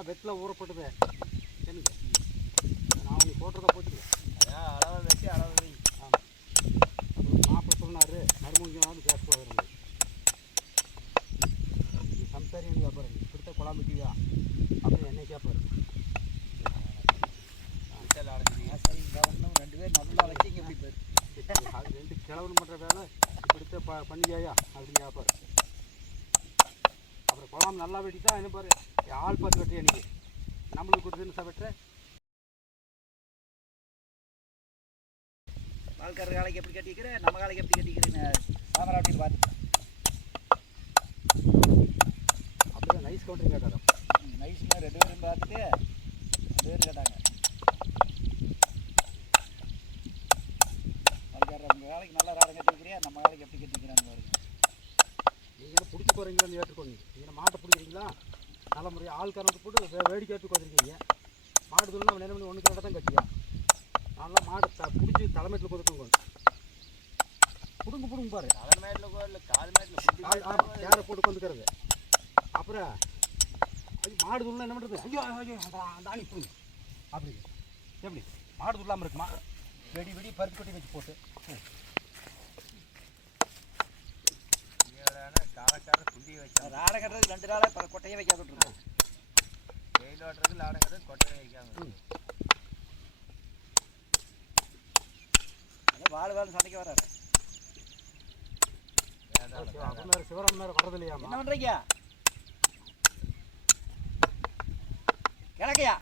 நல்லா வெட்டில் ஊறப்பட்டது எனக்கு நான் நீ போட்டுறத போட்டுக்க அளவை வச்சு அளவை வை. ஆமாம் மாப்பிள்ளை சொன்னார் மருமகனாலும் பேசுவார் நீ சம்சாரின்னு கேட்பாரு நீ இப்படித்த குழம்புட்டியா அப்படின்னு என்ன கேட்பாரு சரி கவனம் 2 பேர் நல்லா வச்சிங்க எப்படி பேர் அது 2 கிழவன் பண்ணுற வேலை இப்படித்த பண்ணியாயா அப்படின்னு கேட்பாரு. அப்புறம் குழம்பு நல்லா வெட்டிட்டா என்ன பாரு ஆள் பார்த்து வெட்டியா நீ நம்மளுக்கு கொடுத்துன்னு வெட்டுற பால்காரர் காலைக்கு எப்படி கட்டிக்கிறேன் நம்ம காலைக்கு எப்படி கட்டிக்கிறேன்னு சாமரா அப்படின்னு பார்த்து அப்படிதான் நைஸ் கவுண்டர் கேட்டாரோ நைஸ்னா 2 பேரும் பார்த்துட்டு 2 பேரும் கேட்டாங்க பால்காரர் உங்கள் வேலைக்கு நல்லா ராடம் கட்டிக்கிறியா நம்ம வேலைக்கு எப்படி கட்டிக்கிறான்னு பாருங்க. நீங்கள் பிடிச்சி போகிறீங்களான்னு ஏற்றுக்கோங்க. நீங்கள் மாட்டை பிடிக்கிறீங்களா நல்ல முறையாக ஆள் கறந்து போட்டு வேடிக்கை ஏற்றுக்கு வந்துருக்கீங்க. மாடு சொல்லணும் அவன் என்ன பண்ணி ஒன்று கிட்ட தான் கட்டியா நல்லா மாடு பிடிச்சி தலைமையில் கொடுத்துங்க பிடுங்க பாரு தலைமையில் இல்லை கால் மேட்டில் யாரை போட்டு கொண்டுக்கிறது. அப்புறம் அது மாடு சொல்லணும் என்ன பண்ணுறது ஐயோ ஐயோ தானி பிடுங்க அப்படி எப்படி மாடு சொல்லாமல் இருக்குமா வெடி வெடி பருத்தி கொட்டி வச்சு போட்டு காலக்கார துண்டி வச்சா ராடை கட்டுறதுக்கு 2 நாளாக கொட்டையை வைக்காத விட்டுருக்கோம். வெயில் ஓட்டுறதுக்கு லாடை கட்டுறது கொட்டையை வைக்காம வாழ் சண்டைக்கு வராரு. சிவராம் மேலே வர்றது இல்லையா என்ன பண்ணுறீங்க கிழக்கையா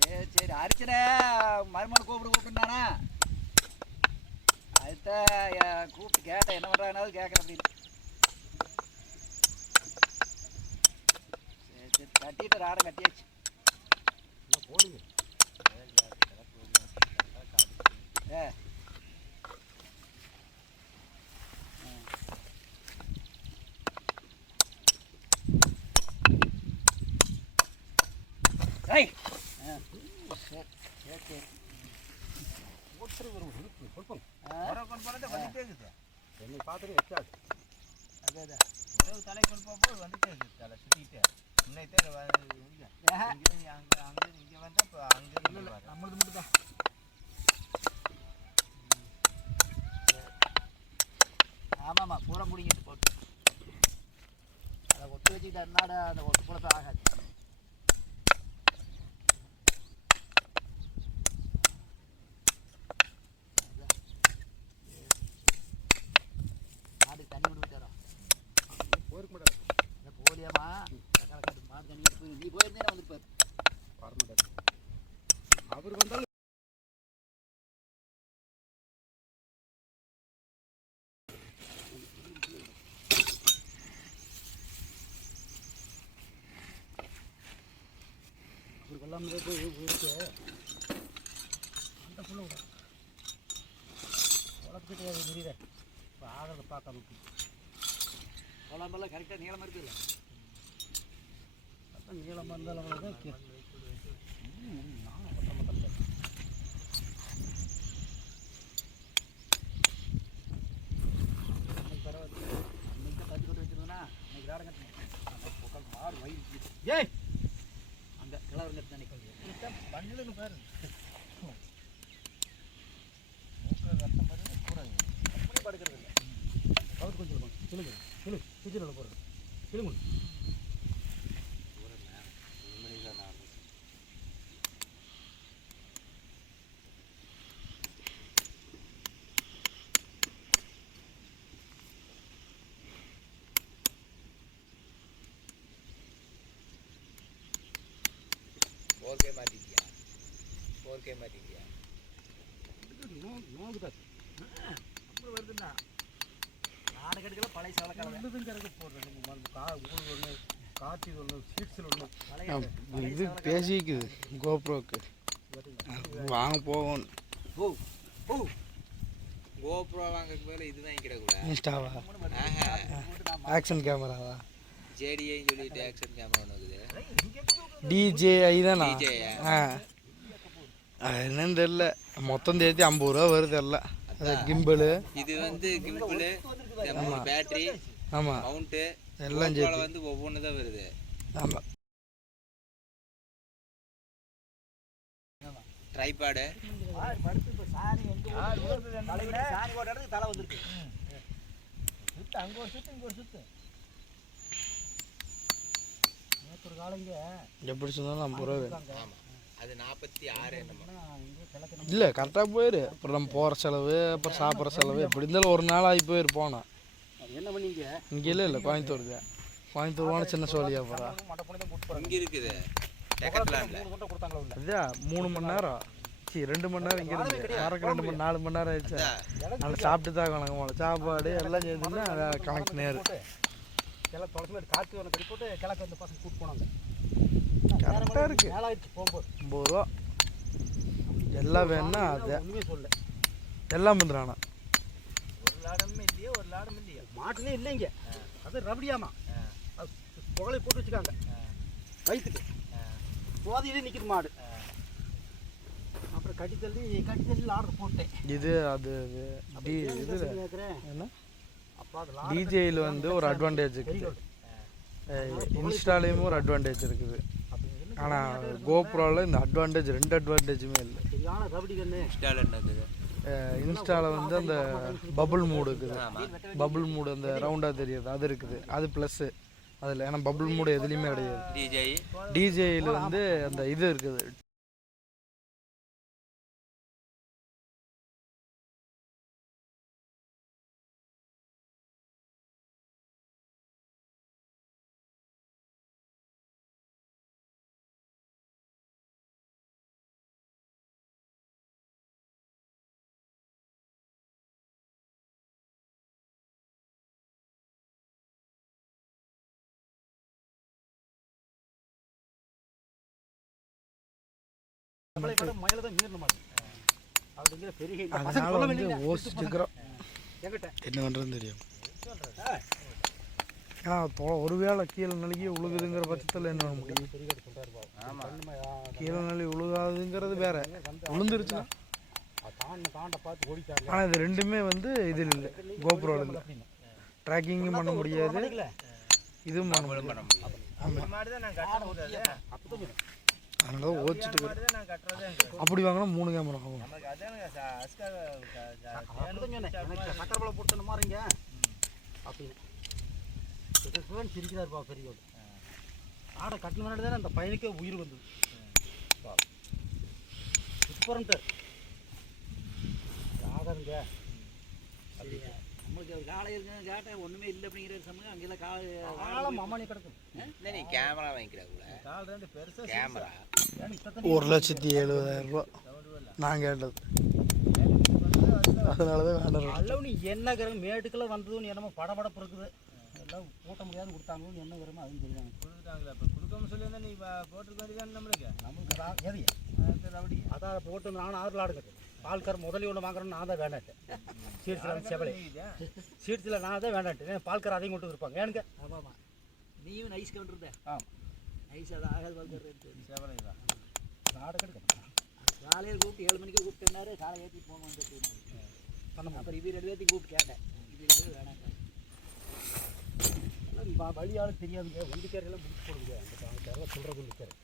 சரி சரி அரிச்சனை மருமனை கூப்பிட்டுனானா அதுதான் கூப்பிட்டு கேட்டேன் என்ன பண்ணுறாங்கனாலும் கேட்குறேன் அப்படின்னு. சரி சரி கட்டிட்டு ராடம் கட்டியாச்சு போடுங்க என்னை பார்த்துட்டு எச்சாது அதே உறவு தலை கொண்டு போகும்போது வந்துட்டே இருக்கு தலை சுற்றிக்கிட்டே இன்னைத்தே அங்கே இங்கே வந்தால் இப்போ அங்கே நம்மளுது மட்டும் தான். ஆமாம்மா பூரா முடிங்கிட்டு போட்டு அதை ஒட்டி வச்சுக்கிட்டா அந்த ஒட்டு குழப்பம் ஆகாது. மாடு தண்ணி விட்டு விட்டாரோ போயிருக்க மாட்டார் போலியாமா மாடு தண்ணி விட்டு நீ போயிருந்தேன் வந்துருப்பார் வர மாட்டார் அவர் வந்தாலும் அவருக்கு போய் இருக்கு அந்த புள்ள விட உழப்பிட்டு முடியல இப்போ ஆகிறத பார்க்காம குழம்பெல்லாம் கரெக்டாக நீளமாக இருக்குல்ல அதான் நீளமாக இருந்தாலும் தான் நானும் இன்னைக்கு பரவாயில்ல இன்னைக்கு தான் கட்டி கொண்டு வச்சுருந்தேன்னா இன்னைக்கு ராடம் கட்டினேன் மாடு வயிறு ஏய் அந்த கிளவர் கட்டு நினைக்கிறது பண்ணுதுன்னு பாரு மூக்க ரத்தம் மாதிரி கூட அப்படி படுக்கிறது இல்லை அவருக்கு கொஞ்சம் இருக்கும் கிளுங்க கிச்சனில் போகிறது கிளுங்க போர்க்கே மாட்டிக்கியா நோங்குதான் அப்படி வருதுண்ணா நாடு கட்டுக்கெல்லாம் பழைய சவளக்காரங்க கறக்க போடுறது ஒன்று காட்டி ஒன்று சீட்ஸில் ஒன்று இது பேசிக்குது கோப்ரோக்கு வாங்க போவோம் கோப்ரோ வாங்க போல இதுதான் கிடக்கூடாது இன்ஸ்டாவா ஆக்ஷன் கேமராவா ஜேடிஐ சொல்லிட்டு ஆக்ஷன் கேமரா ஒன்று இருக்குது டிஜேஐ தானா என்னன்னு தெரியல மொத்தம் தேர்த்தி 50 ரூபா வருது எல்லாம் கிம்பிளு இது வந்து கிம்பிளு பேட்டரி ஆமாம் மவுண்ட்டு எல்லாம் சேர்த்து வந்து ஒவ்வொன்று தான் வருது. ஆமாம் ட்ரைபாடு படுத்து இப்போ சாணி எங்கே சாணி போட்ட இடத்துக்கு தலை வந்துருக்கு. சுத்து அங்கே ஒரு சுத்து இங்கே ஒரு சுத்து. நேற்று ஒரு காலைங்க எப்படி சொன்னாலும் 50 ரூபா வேணும். ஆமாம், அது 46 என்னமோ. இங்கே கிழக்கு இல்லை கரெக்டாக போயிரு. அப்புறம் நம்ம போகிற செலவு அப்புறம் சாப்பிட்ற செலவு எப்படி இருந்தாலும் ஒரு நாள் ஆகி போயிரு போனோம். என்ன பண்ணீங்க? இங்கே இல்லை கோயம்புத்தூர் தான். கோயம்புத்தூர் போனால் சின்ன சோழியா போகிறா. மண்டை பண்ணி தான் கூட்டு இங்கே இருக்குது டெக்கத்லாண்டில். 3 குண்டை கொடுத்தாங்களா உள்ள? அதுதான் 3 மணி நேரம் 2 மணி நேரம் இங்கே இருந்து வரக்கு 2 மணி 4 மணி நேரம் ஆயிடுச்சு. அதில் சாப்பிட்டு தான் கணக்கு போல சாப்பாடு எல்லாம் சேர்த்துன்னா கணக்கு நேரு. கிழக்கு துளசி மாதிரி காற்று ஒன்று கட்டி போட்டு கிழக்கு வந்து பசங்க கூட்டு போனாங்க. கரெக்டாக இருக்குது. மேலே ஆயிடுச்சு போகும்போது 50 ரூபா எல்லாம் வேணும்னா அது ஒன்றுமே சொல்ல. எல்லாம் வந்துடுறானா ஒரு லாடமும் இல்லையோ ஒரு லாடமும் இல்லையோ. மாட்டுலே இல்லைங்க. அது ரபடியாமா. அது புகழை போட்டு வச்சுக்காங்க வயிற்றுக்கு. போதையிலே நிற்கிது மாடு. அப்புறம் கட்டி தள்ளி ஆர்டர் போட்டேன். இது அது இது கேட்குறேன் என்ன அப்பா அது டிஜேயில் வந்து ஒரு அட்வான்டேஜ் இருக்குது. இன்ஸ்டாலேயும் ஒரு அட்வான்டேஜ் இருக்குது. ஆனால் கோப்ரோவில் இந்த அட்வான்டேஜ் 2 அட்வான்டேஜுமே இல்லை. சரியான ரபடி கண்ணு. இன்ஸ்டால் என்னது? இன்ஸ்டாவில் வந்து அந்த பபுள் மூடு இருக்குது. பபுள் மூடு அந்த ரவுண்டாக தெரியுது அது இருக்குது. அது ப்ளஸ்ஸு அதில். ஏன்னா பபுள் மூடு எதுலேயுமே கிடையாது. டிஜேயில் வந்து அந்த இது இருக்குது. மயில தான் மீறின மாடு. அப்படிங்கிற பெரிய அதனால் வந்து யோசிச்சுக்கிறோம் என்கிட்ட என்ன பண்ணுறதுன்னு தெரியும். ஏன்னா ஒருவேளை கீழே நழுகி உழுகுதுங்கிற பட்சத்தில் என்ன பண்ண முடியும்? பெரிய கட்டு சொல்கிறாரு பாவம். ஆமாம் கீழே நழுகி உழுகாதுங்கிறது வேற. விழுந்துருச்சுன்னா தாண்ட பார்த்து ஓடிட்டாங்க. ஆனால் இது ரெண்டுமே வந்து இதில் இல்லை. கோப்ரோவில் இல்லை. ட்ராக்கிங்கும் பண்ண முடியாது, இதுவும் பண்ண முடியாது. ஆமாம் அதனால தான் ஓச்சிட்டு அப்படி வாங்கினா 3 கேமரா ஆகும். சக்கரப்பழம் போட்டு மாறுங்க அப்படின்னு சிரிக்கிறார் பா பெரியவர். ஆடை கட்டின முன்னாடி தானே அந்த பையனுக்கே உயிர் வந்தது. சூப்பரன்ட்டு ஆகாதுங்க. நம்மளுக்கு காலை இருக்குன்னு கேட்டேன் ஒன்றுமே இல்லை அப்படிங்கிற சமயம் அங்கெல்லாம் காலம் அம்மானி கிடக்கும். இல்லை நீ கேமரா வாங்கிக்கிறாங்களே. கால் ரெண்டு பெருசாக கேமரா 1,70,000 ரூபா நான் கேட்டது. அதனால தான் வேண்டாம். அல்லவனி என்ன கிரகம் மேட்டுக்கெல்லாம் வந்ததுன்னு என்னமோ படபடப்பு இருக்குது. எல்லாம் கூட்ட முடியாது கொடுத்தாங்கன்னு என்ன கிரமோ அதுவும் தெரியாங்க. கொடுத்துட்டாங்களா? இப்போ கொடுக்காம சொல்லி நீ போட்டுருக்க வேண்டியதானே நம்மளுக்கு. எது ரவுடி அதான் போட்டு நானும் 6 லாடு கட்டு பால்கார் முதலி ஒன்று வாங்குறேன்னு நான் தான் வேண்டாட்டேன். சீட்ஸில் செவலை சீட்ஸில் நான் தான் வேண்டாட்டேன். பால்கார் அதையும் கொண்டு இருப்பாங்க எனக்கு. ஆமாம் நீயும் நைஸ் கவுண்டர் தான். ஆமாம் நைஸ் அது ஆகாது பால்கார் செவலை தான் லாடு கட்டு. காலையில் கூப்பிட்டு 7 மணிக்கு கூப்பிட்டேன்னாரு. காலை ஏற்றி போகணும் பண்ண. அப்புறம் இது 2 பேர்த்தையும் கூப்பிட்டு கேட்டேன். இது 2 வேணாங்க வழியாலும் தெரியாதுங்க. வண்டிக்காரெல்லாம் முடிச்சு போடுங்க. அந்த காலத்தில் சொல்கிறது இருக்காரு.